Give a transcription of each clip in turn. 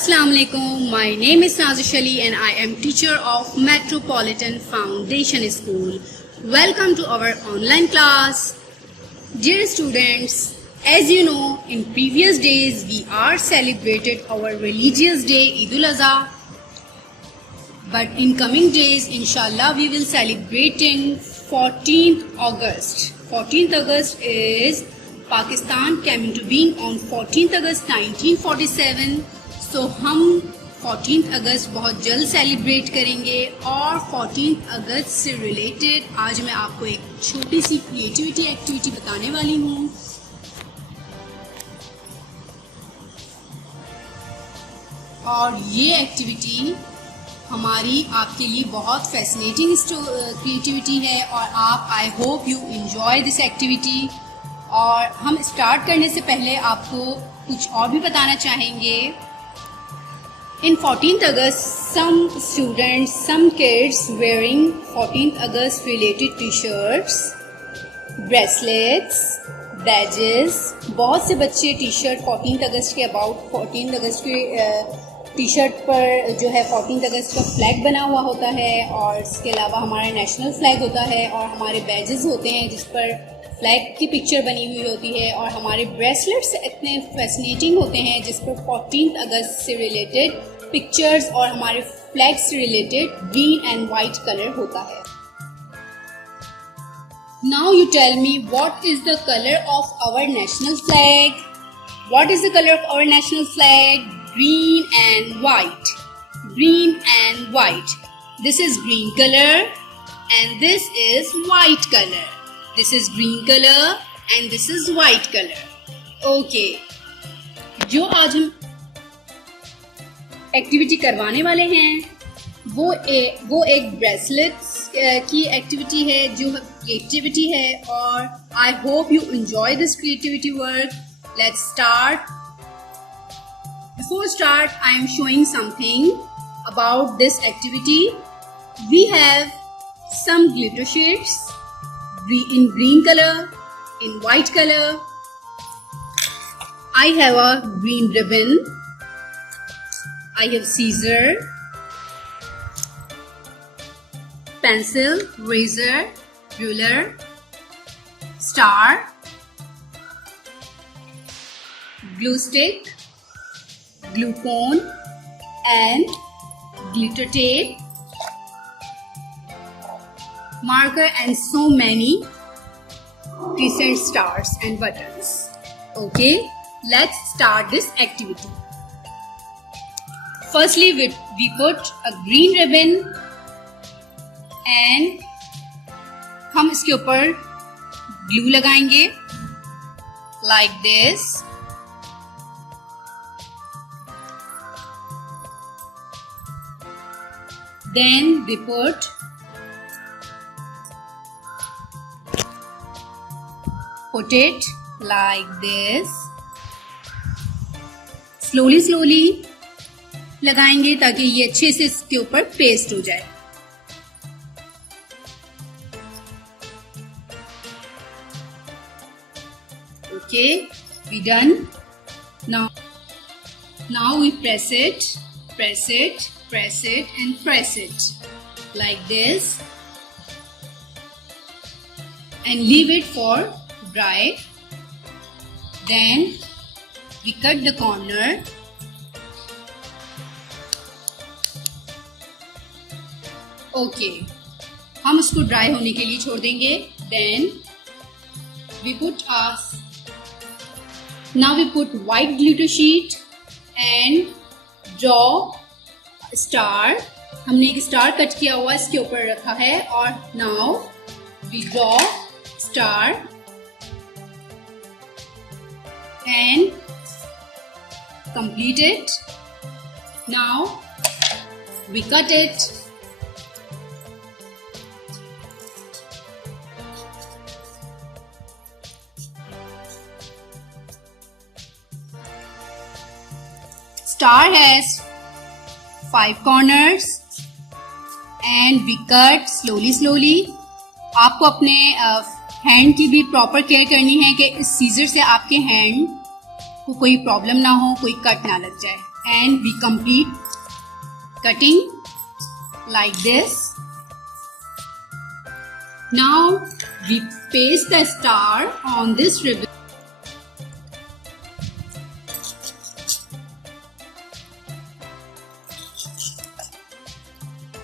Assalamu alaikum. My name is Nazish Ali and I am teacher of Metropolitan Foundation School. Welcome to our online class. Dear students, as you know, in previous days we are celebrated our religious day Eid al-Adha. But in coming days, inshallah, we will celebrating 14th August. 14th August is Pakistan came into being on 14th August 1947. So हम 14th अगस्त बहुत जल्द सेलिब्रेट करेंगे और 14th अगस्त से रिलेटेड आज मैं आपको एक छोटी सी क्रिएटिविटी एक्टिविटी बताने वाली हूँ। और ये एक्टिविटी हमारी आपके लिए बहुत फैसिनेटिंग क्रिएटिविटी है और आप I hope you enjoy this activity. और हम स्टार्ट करने से पहले आपको कुछ और भी बताना चाहेंगे। In 14th August, some students, some kids wearing 14th August related T-shirts, bracelets, badges। बहुत से बच्चे T-shirt 14th अगस्त के अबाउट 14th अगस्त के T-shirt पर जो है 14th अगस्त का फ्लैग बना हुआ होता है और इसके अलावा हमारा नेशनल फ्लैग होता है और हमारे बैजेस होते हैं जिस पर फ्लैग की पिक्चर बनी हुई होती है और हमारे ब्रेसलेट्स इतने फैसिनेटिंग होते हैं जिस पर 14th अगस्त से रिलेटेड पिक्चर्स और हमारे फ्लैग से related green and white colour होता है। Now you tell me what is the colour of our national flag? What is the colour of our national flag? Green and white. Green and white. This is green colour and this is white colour. This is green color and this is white color. Okay. जो आज हम एक्टिविटी करवाने वाले हैं वो एक ब्रेसलेट्स की एक्टिविटी है जो क्रिएटिविटी है और I hope you enjoy this creativity work. Let's start. Before start, I am showing something about this activity. We have some glitter sheets in green color, in white color. I have a green ribbon. I have scissor, pencil, razor, ruler, star, glue stick, glue cone and glitter tape, marker and so many decent stars and buttons. Okay, let's start this activity. Firstly, we put a green ribbon and हम इसके ऊपर ग्लू लगाएंगे like this. Then we put it like this. slowly लगाएंगे ताकि ये अच्छे से इसके ऊपर पेस्ट हो जाए। Okay, we done. Now we press it and press it like this and leave it for dry. Then we cut the corner. Okay, हम इसको ड्राई होने के लिए छोड़ देंगे। Then we put white glitter sheet and draw star. हमने एक star cut किया हुआ इसके ऊपर रखा है और now we draw star and complete it. Now we cut it. Star has 5 corners and we cut slowly. आपको अपने हैंड की भी प्रॉपर केयर करनी है कि इस सीजर से आपके हैंड को कोई प्रॉब्लम ना हो, कोई कट ना लग जाए। and we complete cutting like this. Now we paste the star on this ribbon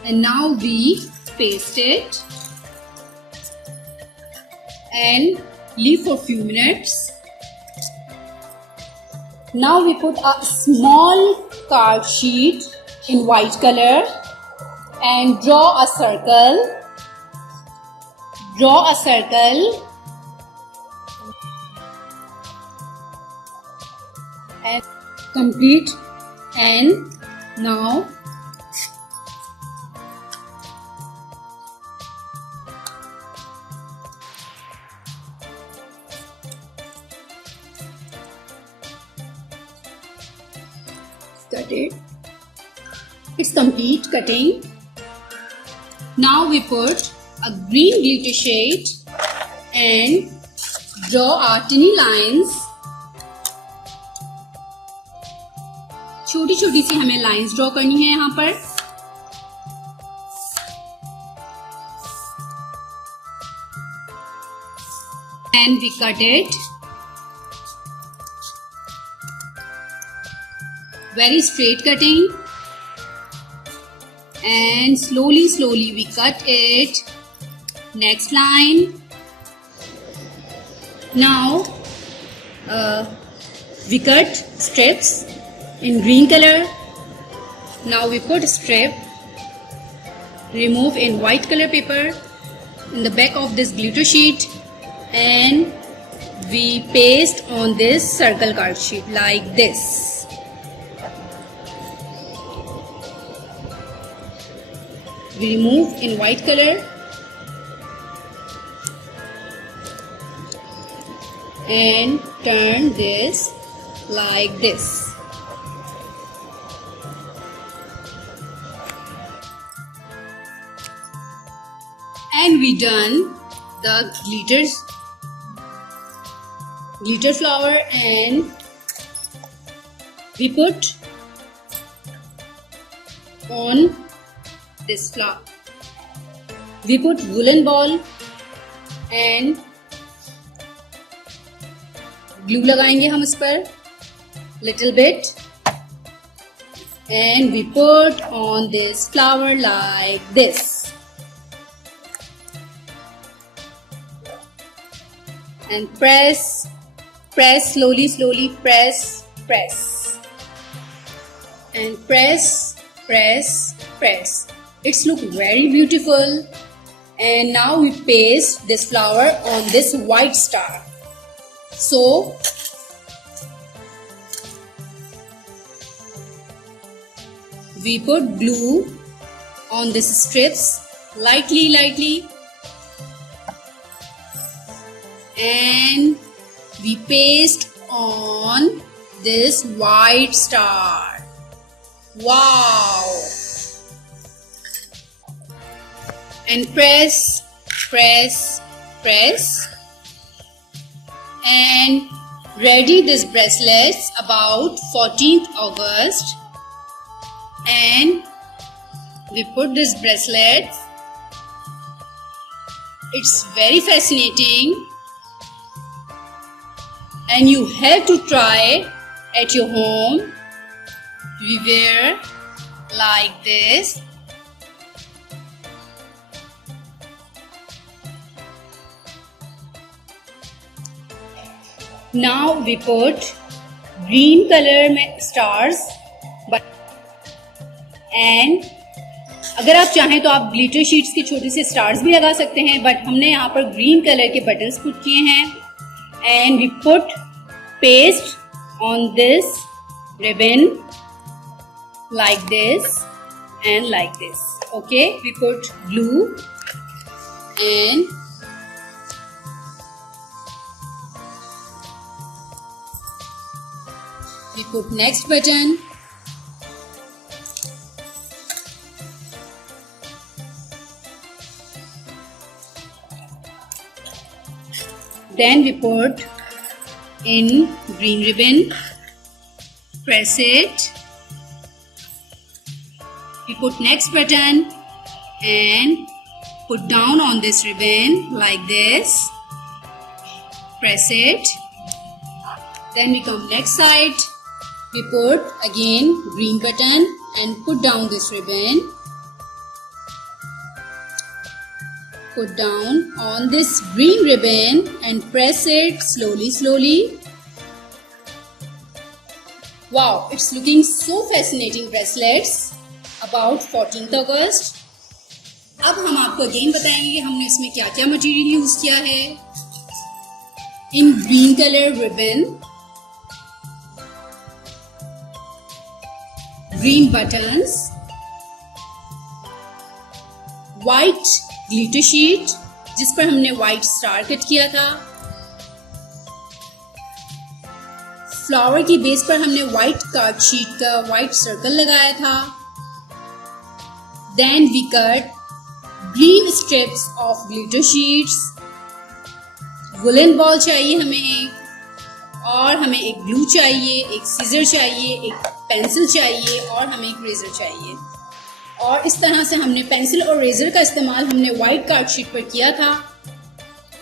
and now we paste it and leave for few minutes. Now we put a small card sheet in white color and draw a circle. Draw a circle and complete, and now cut it. It's complete cutting. Now we put a green glitter shade and draw our tiny lines. छोटी छोटी सी हमें lines draw करनी है यहाँ पर. And we cut it. Very straight cutting. And slowly we cut it. Next line. Now we cut strips in green color. Now we put a strip, remove in white color paper in the back of this glitter sheet, and we paste on this circle card sheet like this. We remove in white color and turn this like this. And we done the glitter flower, and we put on this flower. We put woolen ball and glue लगाएंगे हम इस पर little bit, and we put on this flower like this. And press slowly, press and press. It's look very beautiful. And now we paste this flower on this white star. So we put glue on these strips lightly, and we paste on this white star. Wow! And press, and ready this bracelets about 14th August, and we put this bracelet. It's very fascinating, and you have to try at your home. We wear like this. Now we put green color में stars, and अगर आप चाहें तो आप glitter sheets के छोटे से स्टार्स भी लगा सकते हैं, बट हमने यहाँ पर ग्रीन कलर के बटन्स पुट किए हैं. And we put paste on this ribbon like this and like this. Okay, we put glue and we put next button. Then we put in green ribbon, press it put next button and put down on this ribbon like this. Press it. Then we come next side. We put again green button and put down this ribbon. Put down on this green ribbon and press it slowly. Wow, it's looking so fascinating bracelets about 14th August. अब हम आपको अगेन बताएंगे हमने इसमें क्या क्या material use किया है. In green color ribbon, green buttons, white glitter sheet जिस पर हमने व्हाइट स्टार कट किया था. फ्लावर की बेस पर हमने व्हाइट कार्ड शीट का व्हाइट सर्कल लगाया था. Then we cut green strips of glitter sheets. Woollen ball चाहिए हमें एक, और हमें एक ग्लू चाहिए, एक सीजर चाहिए, एक पेंसिल चाहिए और हमें एक रेजर चाहिए. और इस तरह से हमने पेंसिल और रेजर का इस्तेमाल हमने व्हाइट कार्ड शीट पर किया था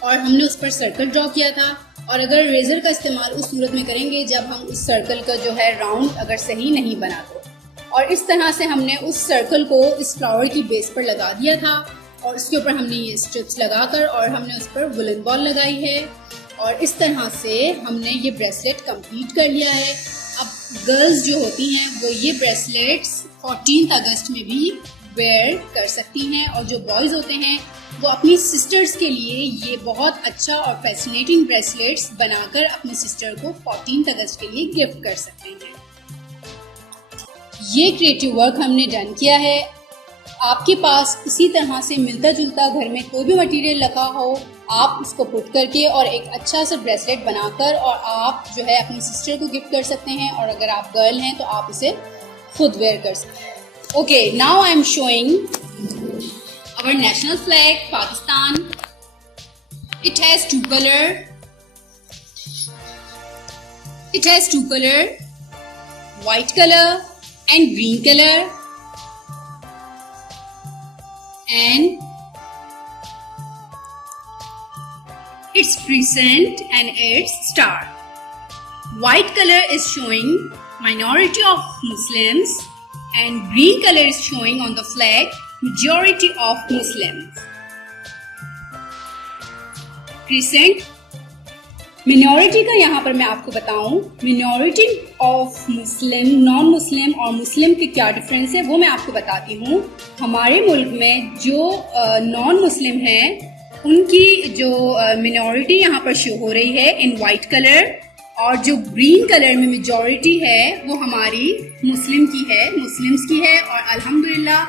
और हमने उस पर सर्कल ड्रॉ किया था. और अगर रेजर का इस्तेमाल उस सूरत में करेंगे जब हम उस सर्कल का जो है राउंड अगर सही नहीं बना तो. और इस तरह से हमने उस सर्कल को इस फ्लावर की बेस पर लगा दिया था और इसके ऊपर हमने ये स्ट्रिप्स लगाकर और हमने उस पर वुलन बॉल लगाई है. और इस तरह से हमने ये ब्रेसलेट कंप्लीट कर लिया है. अब गर्ल्स जो होती हैं वो ये ब्रेसलेट्स 14th अगस्त में भी वेयर कर सकती हैं और जो बॉयज़ होते हैं वो अपनी सिस्टर्स के लिए ये बहुत अच्छा और फैसिनेटिंग ब्रेसलेट्स बनाकर अपनी सिस्टर को 14th अगस्त के लिए गिफ्ट कर सकते हैं. ये क्रिएटिव वर्क हमने डन किया है. आपके पास इसी तरह से मिलता जुलता घर में कोई भी मटेरियल रखा हो, आप उसको पुट करके और एक अच्छा सा ब्रेसलेट बनाकर और आप जो है अपनी सिस्टर को गिफ्ट कर सकते हैं. और अगर आप गर्ल हैं तो आप इसे खुद वेयर कर सकते हैं. Okay, now I am showing our national flag Pakistan. It has two colour, white colour and green colour. And its crescent and its star. White color is showing minority of Muslims and green color is showing on the flag majority of Muslims. Crescent minority का यहाँ पर मैं आपको बताऊं, minority of Muslim, non Muslim और मुस्लिम के क्या डिफरेंस है वो मैं आपको बताती हूँ. हमारे मुल्क में जो नॉन मुस्लिम हैं उनकी जो मिनॉरिटी यहाँ पर शो हो रही है इन वाइट कलर, और जो ग्रीन कलर में मेजॉरिटी है वो हमारी मुस्लिम्स की है. और अल्हम्दुलिल्लाह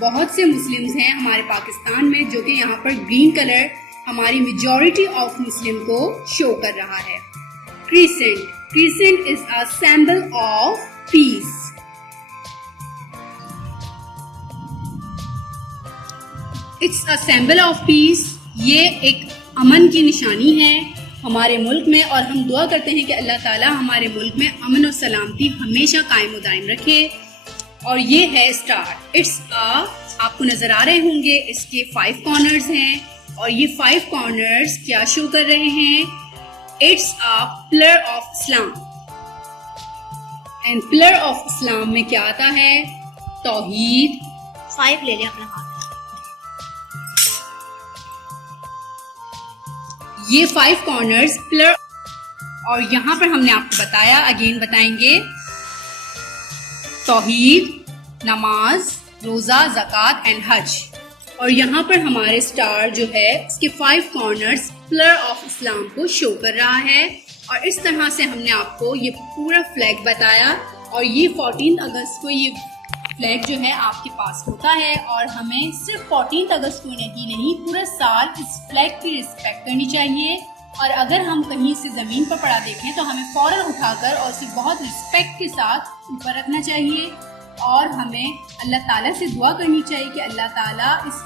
बहुत से मुस्लिम्स हैं हमारे पाकिस्तान में जो कि यहाँ पर ग्रीन कलर हमारी मेजॉरिटी ऑफ मुस्लिम को शो कर रहा है. Crescent is a symbol of peace. It's a symbol of peace. ये एक अमन की निशानी है हमारे मुल्क में और हम दुआ करते हैं कि अल्लाह ताला हमारे मुल्क में अमन और सलामती हमेशा कायम दायम रखे. और ये है स्टार. इट्स आपको नजर आ रहे होंगे इसके 5 कॉर्नर्स हैं और ये 5 कॉर्नर्स क्या शो कर रहे हैं. It's a pillar of Islam. And pillar of Islam में क्या आता है? तौहीद. 5 ले लिया अपना हाथ. ये 5 कॉर्नर्स पिलर. और यहाँ पर हमने आपको बताया, अगेन बताएंगे, तौहीद, नमाज, रोजा, ज़कात एंड हज. और यहाँ पर हमारे स्टार जो है इसके 5 कॉर्नर्स पिलर ऑफ इस्लाम को शो कर रहा है. और इस तरह से हमने आपको ये पूरा फ्लैग बताया. और ये 14 अगस्त को ये फ्लैग जो है आपके पास होता है और हमें सिर्फ 14 अगस्त को नहीं पूरे साल इस फ्लैग की रिस्पेक्ट करनी चाहिए. और अगर हम कहीं से ज़मीन पर पड़ा देखें तो हमें फ़ौरन उठाकर और उसे बहुत रिस्पेक्ट के साथ ऊपर रखना चाहिए. और हमें अल्लाह ताला से दुआ करनी चाहिए कि अल्लाह ताला इस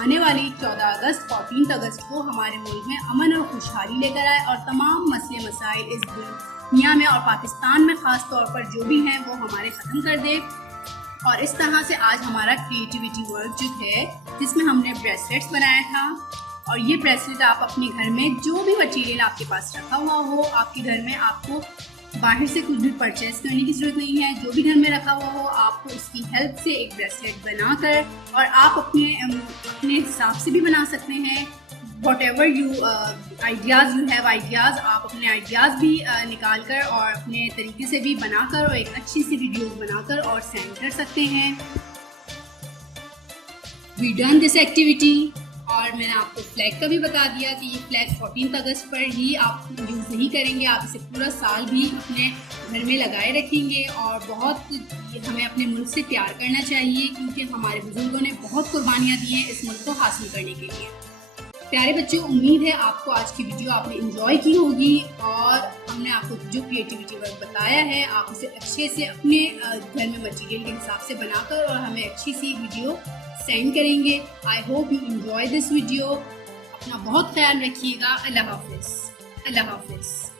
आने वाली 14 अगस्त 14 अगस्त को हमारे मुल्क में अमन और खुशहाली लेकर आए और तमाम मसले मसाइल इस दुनिया में और पाकिस्तान में ख़ास तौर पर जो भी हैं वो हमारे ख़त्म कर दे. और इस तरह से आज हमारा क्रिएटिविटी वर्क जो है जिसमें हमने ब्रेसलेट्स बनाया था। और ये ब्रेसलेट आप अपने घर में जो भी मटेरियल आपके पास रखा हुआ हो, आपके घर में आपको बाहर से कुछ भी परचेज करने की ज़रूरत नहीं है, जो भी घर में रखा हुआ हो आपको उसकी हेल्प से एक ब्रेसलेट बनाकर और आप अपने हिसाब से भी बना सकते हैं। What ever you ideas you have ideas, आप अपने आइडियाज़ भी निकाल कर और अपने तरीके से भी बनाकर और एक अच्छी सी वीडियोस बनाकर और सेंड कर सकते हैं। We done this activity. और मैंने आपको फ्लैग का भी बता दिया कि ये फ्लैग 14 अगस्त पर ही आप यूज़ नहीं करेंगे, आप इसे पूरा साल भी अपने घर में लगाए रखेंगे। और बहुत हमें अपने मुल्क से प्यार करना चाहिए क्योंकि हमारे बुजुर्गों ने बहुत कुर्बानियाँ दी हैं इस मुल्क को हासिल करने के लिए। प्यारे बच्चों, उम्मीद है आपको आज की वीडियो आपने एंजॉय की होगी और हमने आपको जो क्रिएटिविटी वर्क बताया है आप उसे अच्छे से अपने घर में मटेरियल के हिसाब से बनाकर और हमें अच्छी सी वीडियो सेंड करेंगे। I hope you enjoy this video. अपना बहुत ख्याल रखिएगा। अल्लाह हाफिज़। अल्लाह हाफिज़।